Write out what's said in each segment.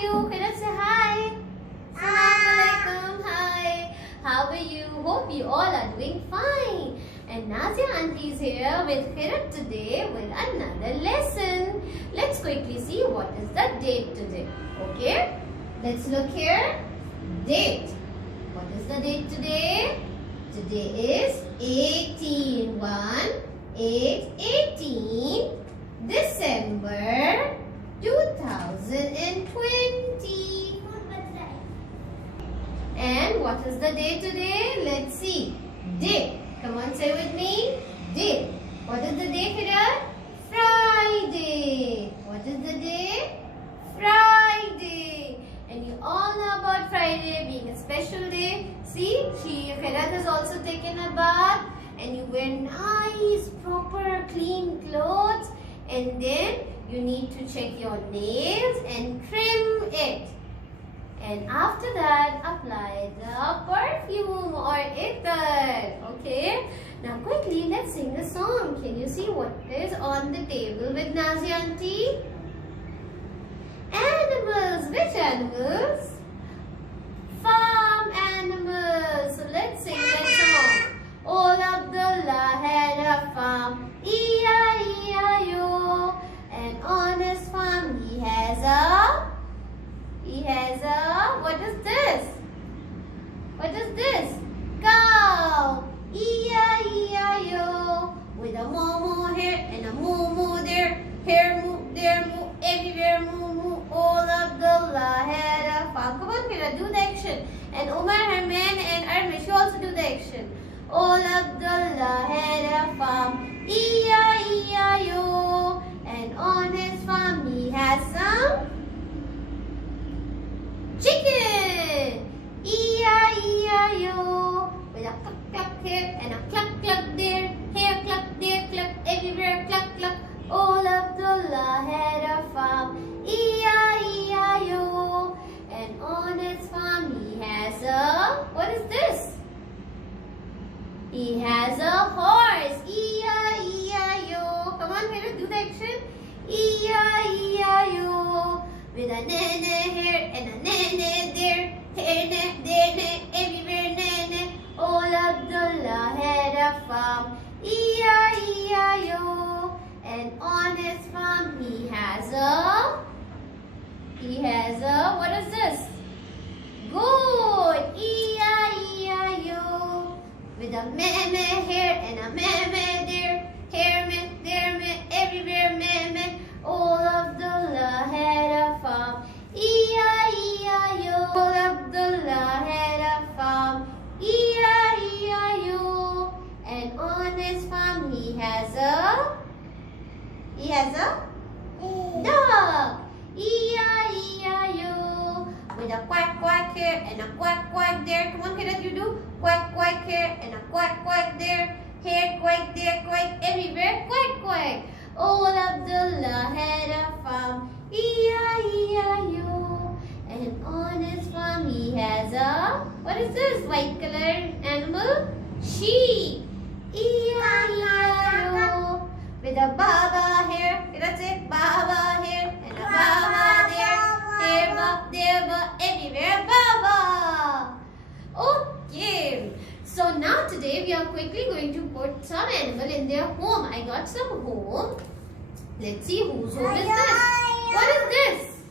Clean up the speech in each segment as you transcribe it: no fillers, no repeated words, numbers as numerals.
you? Khairat, say hi. Assalamualaikum. Hi. How are you? Hope you all are doing fine. And Nazia auntie is here with Khairat today with another lesson. Let's quickly see what is the date today. Okay? Let's look here. Date. What is the date today? Today is 18 December 2020. And what is the day today? Let's see. Day. Come on, say with me. Day. What is the day, Khairat? Friday. What is the day? Friday. And you all know about Friday being a special day. See, Khairat has also taken a bath. And you wear nice, proper, clean clothes. And then you need to check your nails and trim it. And after that, apply the perfume or ether. Okay? Now quickly, let's sing a song. Can you see what is on the table with Nazia auntie? Animals. Which animals? Farm animals. So let's sing that song. Old Abdullah had a farm, E-I-E-I-O. And on his farm he has a, what is this? What is this? Cow, E-I-E-I-O. With a moo here and a moo there. Here moo, there moo, everywhere moo. Old Abdullah had a farm. Come on, Khairat, do the action. And Umar, Herman and Armish, you also do the action. Old Abdullah had a farm, E-I-E-I-O. And on his farm he has some chicken, E-I-E-I-O. With a cluck cluck here and a cluck cluck there. Here cluck, there cluck, everywhere cluck cluck. Old Abdullah had a farm, E-I-E-I-O. And on his farm he has a, what is this? He has a horse, E-I-E-I-O. Come on, Khairat, do the action. E-I-E-I-O. With a nene here and a nene there. Here ne, there ne, everywhere nene. Old Abdullah had a farm, E-I-E-I-O. And on his farm he has a, what is this? Goat, E-I-E-I-O. With a meh here and a meh there. Here meh, there meh, everywhere meh. Old Abdullah had a farm, E-I-E-I-O. Old Abdullah had a farm, E-I-E-I-O. And on his farm he has a, dog, E-I-E-I-O. With a quack quack here and a quack quack there. Come on, Khairat, you do quack quack here and a quack quack there. Here quack, there quack, everywhere quack quack. Old Abdullah had a farm, E-I-E-I-O. And on his farm he has a, what is this white color animal? Sheep, E-I-E-I-O. With a baba here, let's say baba here and a baba there. Here ba, there ba, everywhere baba. Okay. So now today we are quickly going to put some animal in their home. I got some home. Let's see whose home is this. What is this?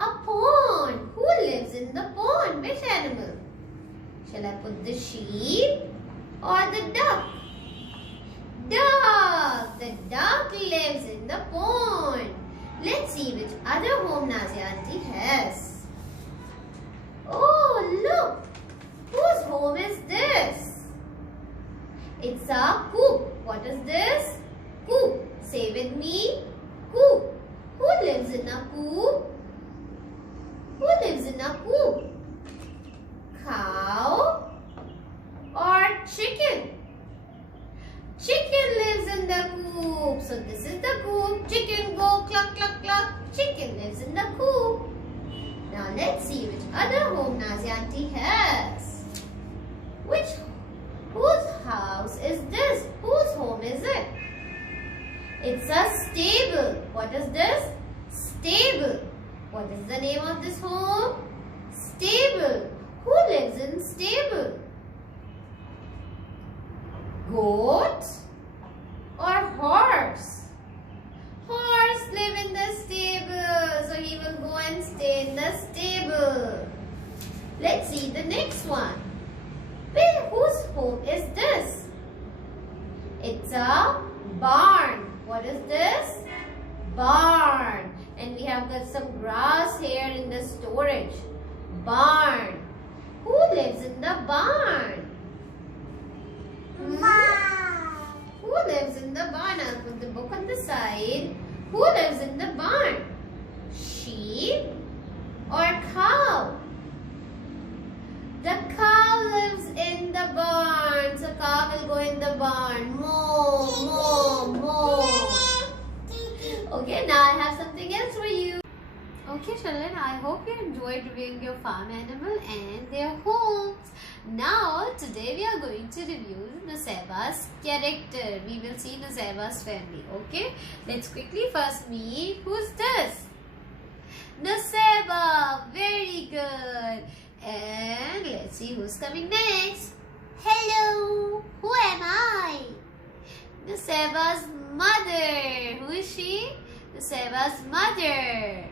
A pond. Who lives in the pond? Which animal? Shall I put the sheep or the duck? Duck. The duck lives in the pond. Let's see which other home Nazia auntie has. Oh, look. Whose home is this? It's a coop. What is this? Coop. Say with me. Coop. Who lives in a coop? Who lives in a coop? Cow or chicken? Chicken lives in the coop. So this is the coop. Chicken go cluck cluck cluck. Chicken lives in the coop. Now let's see which other home Nazia auntie has. Whose house is this? Whose home is it? It's a stable. What is this? Stable. What is the name of this home? Stable. Who lives in stable? Goat or horse? Horse live in the stable. So he will go and stay in the stable. Let's see the next one. Well, whose home is this? It's a barn. What is this? Barn. And we have got some grass here in the storage. Barn. Who lives in the barn? Who lives in the barn? I'll put the book on the side. Who lives in the barn? Sheep or cow? The cow lives in the barn. So cow will go in the barn. Moo, moo, moo. Okay, now I have something else for you. Okay children, I hope you enjoyed reviewing your farm animal and their homes. Now, today we are going to review Nusaybah's character. We will see Nusaybah's family. Okay, let's quickly first meet. Who's this? Nusaybah. Very good. And let's see who's coming next. Hello. Who am I? Nusaybah's mother. Who is she? Nusaybah's mother.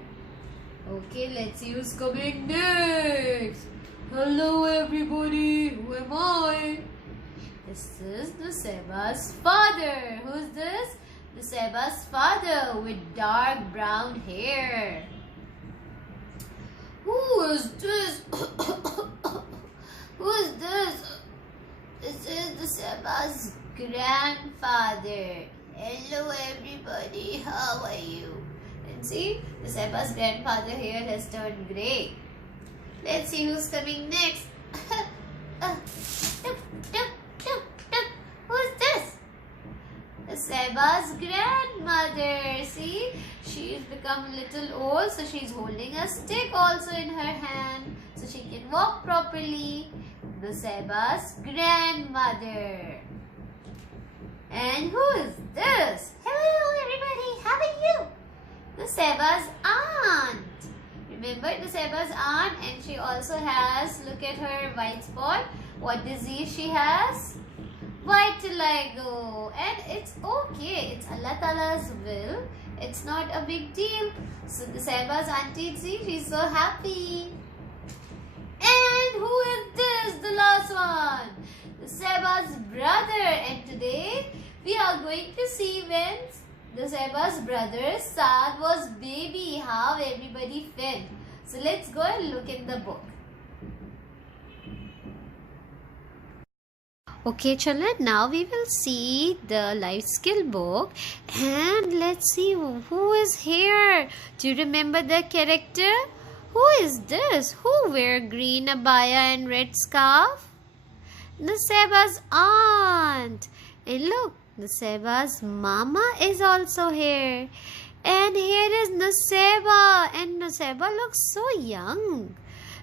Okay, let's see who's coming next. Hello everybody, who am I? This is Nusaybah's father. Who's this? Nusaybah's father with dark brown hair. Who is this? Who is this? This is Nusaybah's grandfather. Hello everybody, how are you? And see, Nusaybah's grandfather here has turned grey. Let's see who's coming next. Who's this? Nusaybah's grandmother. See, she's become a little old, so she's holding a stick also in her hand, so she can walk properly. Nusaybah's grandmother. And who is this? Hello everybody, how are you? Nusaybah's aunt. Remember Nusaybah's aunt, and she also has, look at her white spot. What disease she has? Vitiligo. And it's okay. It's Allah Ta'ala's will. It's not a big deal. So Nusaybah's auntie, see, she's so happy. And who is this? The last one. Nusaybah's brother. And today we are going to see when Nusaybah's brother Saad was baby, how everybody felt. So let's go and look in the book. Okay children, now we will see the life skill book, and let's see who is here. Do you remember the character? Who is this? Who wear green abaya and red scarf? Nusaybah's aunt. And look, Nusaybah's mama is also here. And here is Nusaybah. And Nusaybah looks so young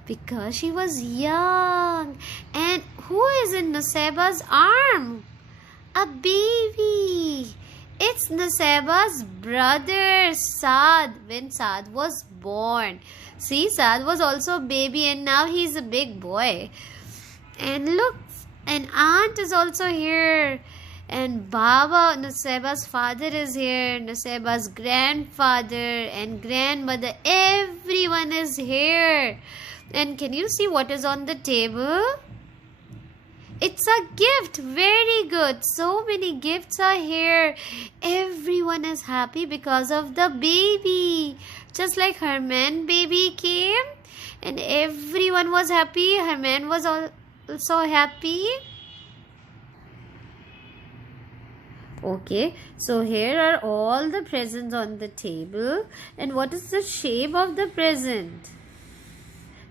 because she was young. And who is in Nusaybah's arm? A baby. It's Nusaybah's brother Saad when Saad was born. See, Saad was also a baby and now he's a big boy. And look, an aunt is also here. And Baba, Nusaybah's father, is here. Nusaybah's grandfather and grandmother. Everyone is here. And can you see what is on the table? It's a gift. Very good. So many gifts are here. Everyone is happy because of the baby. Just like Herman baby came and everyone was happy. Herman was also happy. Okay, so here are all the presents on the table. And what is the shape of the present?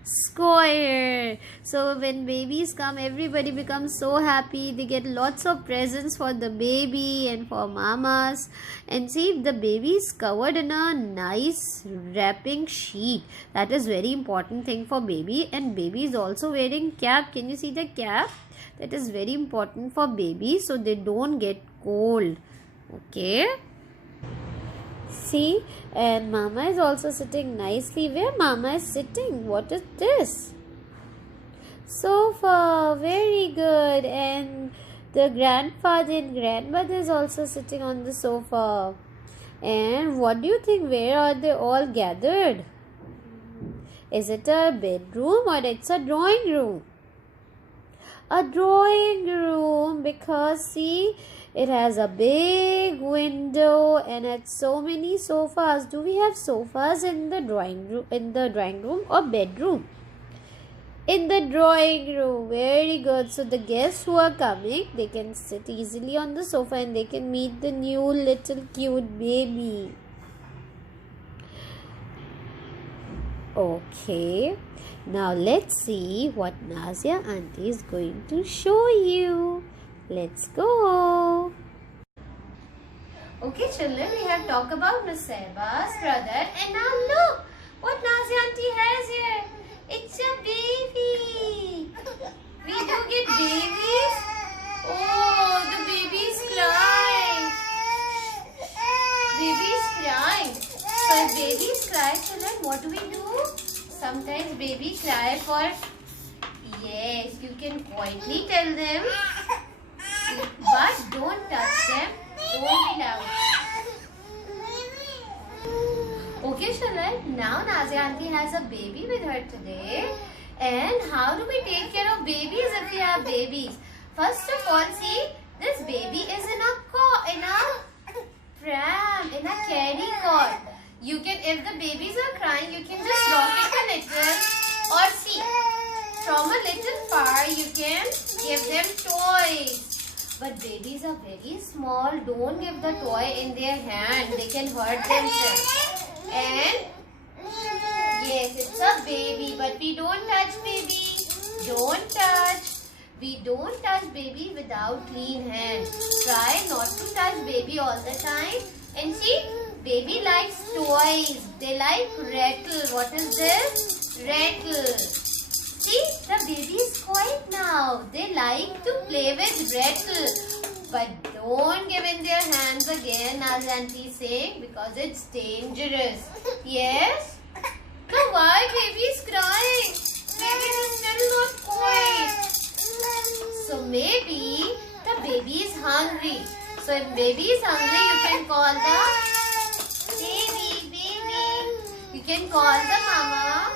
Square. So when babies come, everybody becomes so happy. They get lots of presents for the baby and for mamas. And see, the baby is covered in a nice wrapping sheet. That is very important thing for baby. And baby is also wearing cap. Can you see the cap? That is very important for babies so they don't get cold. Okay. See, and Mama is also sitting nicely. Where Mama is sitting? What is this? Sofa. Very good. And the grandfather and grandmother is also sitting on the sofa. And what do you think? Where are they all gathered? Is it a bedroom or it's a drawing room? A drawing room, because see, it has a big window and it's so many sofas. Do we have sofas in the drawing room or bedroom? In the drawing room. Very good. So the guests who are coming, they can sit easily on the sofa and they can meet the new little cute baby. Okay. Now let's see what Nazia auntie is going to show you. Let's go. Okay, children, we have talked about Miss Sahiba's brother, and now look what Nazia auntie has here. It's a baby. We do get babies. Oh, the baby's crying. Baby's crying. So if babies cry, children, what do we do? Sometimes baby cry for, yes, you can quietly tell them, but don't touch them, don't be loud. Okay, children, now Nazia auntie has a baby with her today. And how do we take care of babies if we have babies? First of all, see, this baby is in a pram, in a carry cot. You can, if the babies are crying, you can just rock it a little, or see, from a little far, you can give them toys. But babies are very small. Don't give the toy in their hand. They can hurt themselves. And yes, it's a baby, but we don't touch baby. Don't touch. We don't touch baby without clean hands. Try not to touch baby all the time. And see, baby likes toys. They like rattle. What is this? Rattle. See, the baby is quiet now. They like to play with rattle. But don't give in their hands again, as auntie is saying, because it's dangerous. Yes? Now why baby is crying? Baby is still not quiet. So maybe the baby is hungry. So if baby is hungry, you can call the baby. You can call the mama.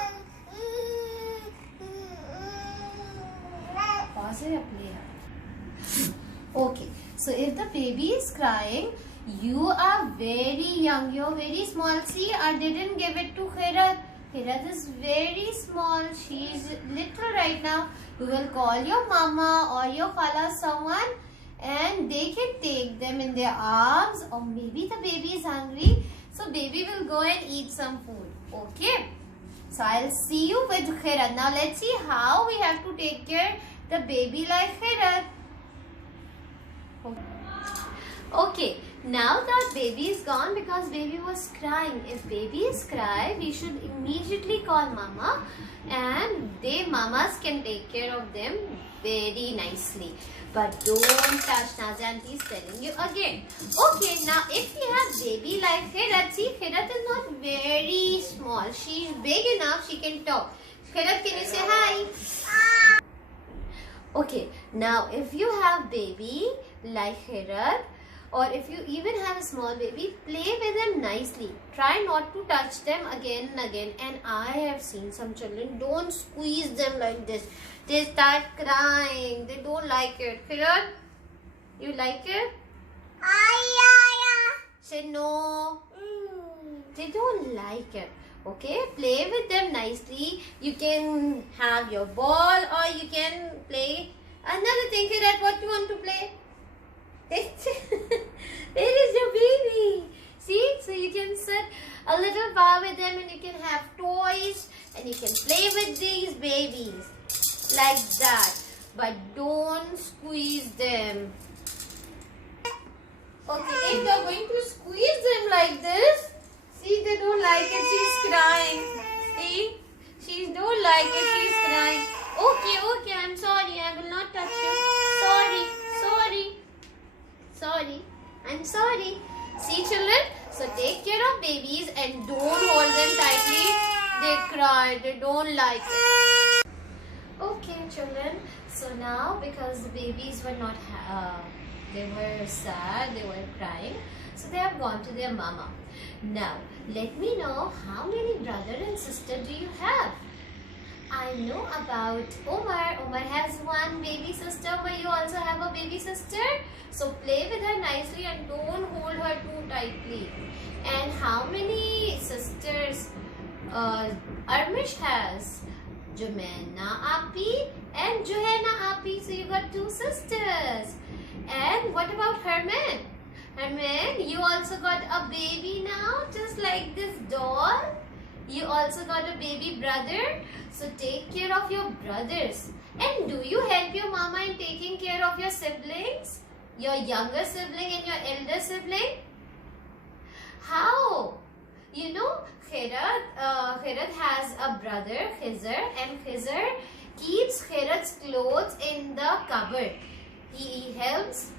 Pause it or play. Okay. So if the baby is crying, you are very young. You are very small. See, I didn't give it to Khirat. Khirat is very small. She is little right now. You will call your mama or your khala, someone, and they can take them in their arms, or maybe the baby is hungry, so baby will go and eat some food. Okay, so I'll see you with Khirat. Now let's see how we have to take care the baby like Khirat. Okay, now that baby is gone because baby was crying. If baby is crying, we should immediately call mama, and they mamas can take care of them very nicely. But don't touch. Nazia auntie is telling you again. Okay, now if we have baby like Khirat, see, Khirat is not very small. She is big enough, she can talk. Khirat, can you say hi? Okay, now if you have baby like Khirat, or if you even have a small baby, play with them nicely. Try not to touch them again and again. And I have seen some children, don't squeeze them like this. They start crying. They don't like it. Khirat, you like it? Say no. They don't like it. Okay, play with them nicely. You can have your ball, or you can play another thing. Khirat, what you want to play? Where is your baby? See, so you can sit a little far with them, and you can have toys, and you can play with these babies like that. But don't squeeze them. Okay, if you are going to squeeze them like this, see, they don't like it. She's crying. See, she don't like it. She's crying. Okay, I'm sorry. I will not touch you. Sorry. I'm sorry. See children, so take care of babies and don't hold them tightly. They cry, they don't like it. Okay children, so now because the babies were not, they were sad, they were crying, so they have gone to their mama. Now, let me know how many brother and sister do you have? I know about Omar. Omar has one baby sister, but you also have a baby sister. So play with her nicely and don't hold her too tightly. And how many sisters Armish has? Jumaina Api and Johanna Api. So you got two sisters. And what about Herman? Herman, you also got a baby now, just like this doll. You also got a baby brother. So take care of your brothers. And do you help your mama in taking care of your siblings? Your younger sibling and your elder sibling? How? You know, Khirat has a brother, Khizr, and Khizr keeps Khirat's clothes in the cupboard. He helps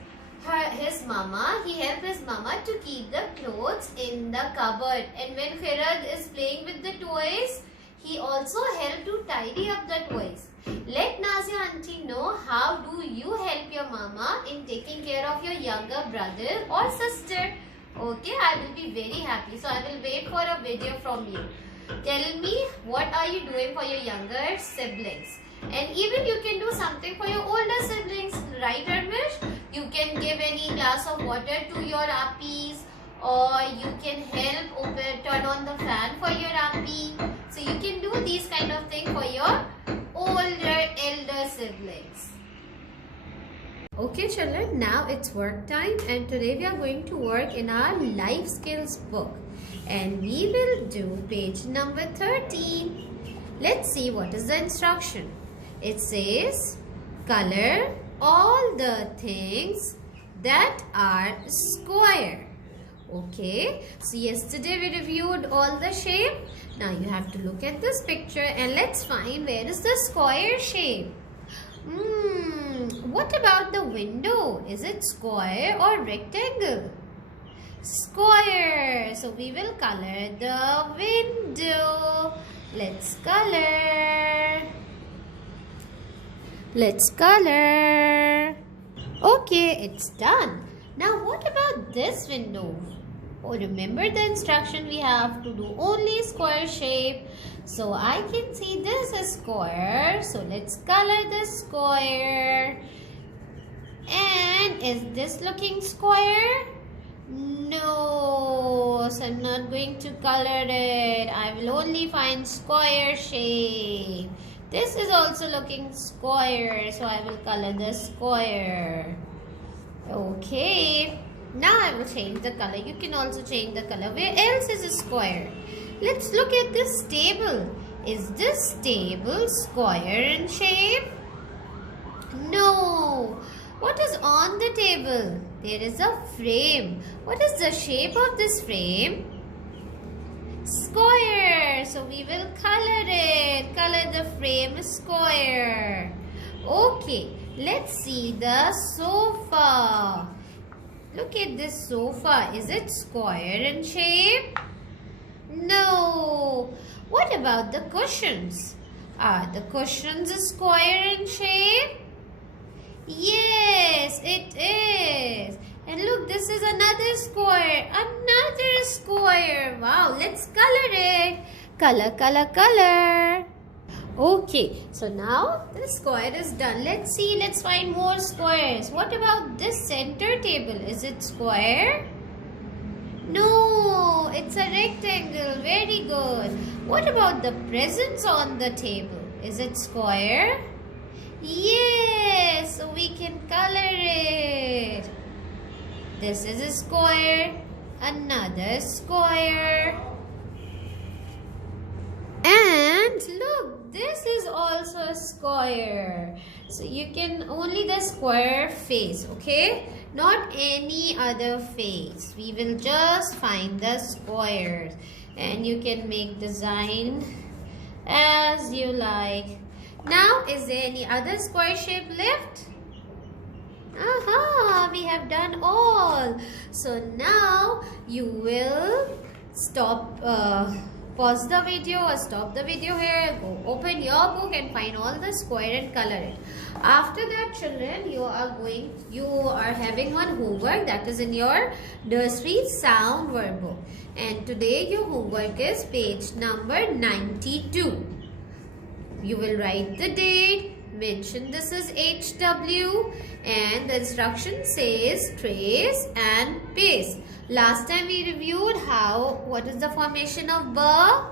his mama to keep the clothes in the cupboard. And when Khirat is playing with the toys, he also helps to tidy up the toys. Let Nazia auntie know how do you help your mama in taking care of your younger brother or sister. Okay, I will be very happy. So I will wait for a video from you. Tell me what are you doing for your younger siblings. And even you can do something for your older siblings. Right, Armish? You can give any glass of water to your appies, or you can help turn on the fan for your appy. So you can do these kind of things for your elder siblings. Okay children, now it's work time and today we are going to work in our life skills book and we will do page number 13. Let's see what is the instruction. It says color all the things that are square. Okay, so yesterday we reviewed all the shape. Now you have to look at this picture and let's find where is the square shape. What about the window? Is it square or rectangle? Square. So we will color the window. Let's color. Let's color. Okay, it's done. Now what about this window? Oh, remember the instruction we have to do only square shape. So I can see this is square. So let's color the square. And is this looking square? No. So I'm not going to color it. I will only find square shape. This is also looking square. So I will color the square. Okay. Now I will change the color. You can also change the color. Where else is a square? Let's look at this table. Is this table square in shape? No. What is on the table? There is a frame. What is the shape of this frame? Square. So we will color it. Color the frame square. Okay. Let's see the sofa. Look at this sofa. Is it square in shape? No. What about the cushions? Are the cushions square in shape? Yes, it is. And look, this is another square. Another square. Wow, let's color it. Color, color, color. Okay, so now the square is done. Let's see, let's find more squares. What about this center table? Is it square? No, it's a rectangle. Very good. What about the presents on the table? Is it square? Yes, so we can color it. This is a square. Another square. And look, this is also a square. So you can only the square face, okay? Not any other face. We will just find the squares. And you can make design as you like. Now, is there any other square shape left? Aha, we have done all. So now you will stop, pause the video or stop the video here. Go open your book and find all the square and color it. After that, children, you are having one homework that is in your nursery sound word book. And today your homework is page number 92. You will write the date, mention this is HW, and the instruction says trace and paste. Last time we reviewed what is the formation of burr.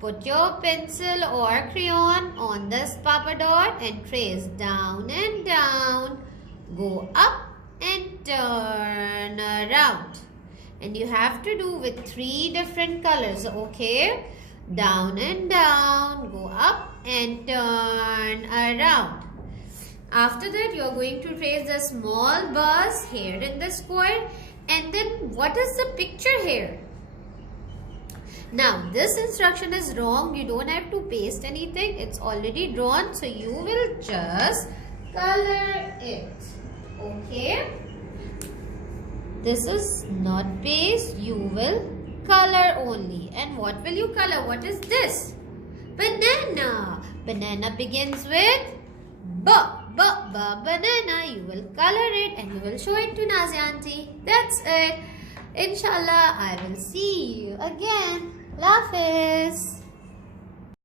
Put your pencil or crayon on this papa dot and trace down and down. Go up and turn around. And you have to do with 3 different colors, okay? Down and down, go up and turn around. After that, you are going to trace the small burrs here in the square. And then what is the picture here? Now, this instruction is wrong. You don't have to paste anything. It's already drawn. So, you will just color it. Okay? This is not paste. You will color only. And what will you color? What is this? Banana. Banana begins with banana. You will color it and you will show it to Nazia auntie. That's it. Inshallah, I will see you again. Allah Hafiz.